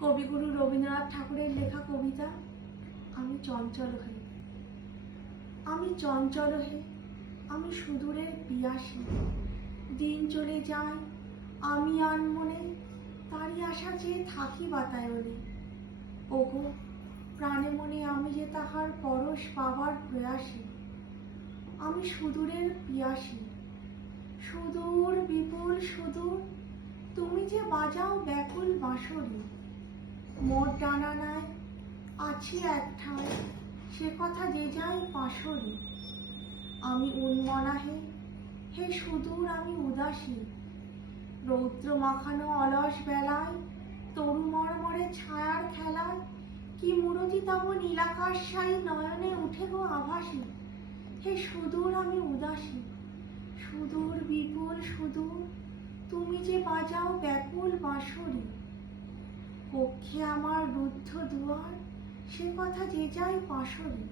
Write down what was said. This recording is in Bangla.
কবিগুরু রবীন্দ্রনাথ ঠাকুরের লেখা কবিতা আমি চঞ্চল হয়ে। আমি চঞ্চল হে, আমি সুদূরের পিয়াসী। দিন চলে যায়, আমি আনমনে তারই আশা চেয়ে থাকি বাতায়নে। ওগো প্রাণে মনে আমি যে তাহার পরশ পাবার প্রয়াসী। আমি সুদূরের পিয়াসী, সুদূর বিপুল সুদূর তুমি যে বাজাও ব্যাকুল বাঁশরি। মোর ডানা নাই, আছি একঠায়, সে কথা যে যাই পাশরি। আমি উন্মনা হে, হে সুদূর আমি উদাসী। রৌদ্র মাখানো অলস বেলায় তরু মরমরে ছায়ার খেলায় কি মূরতি তব নীলাকাশায়ী নয়নে উঠে গো আভাসী। হে সুদূর আমি উদাসী, সুদূর বিপুল সুদূর তুমি যে বাজাও ব্যাকুল বাঁশরি। কক্ষে আমার রুদ্ধ দুয়ার, সে কথা যে যাই পাশরি।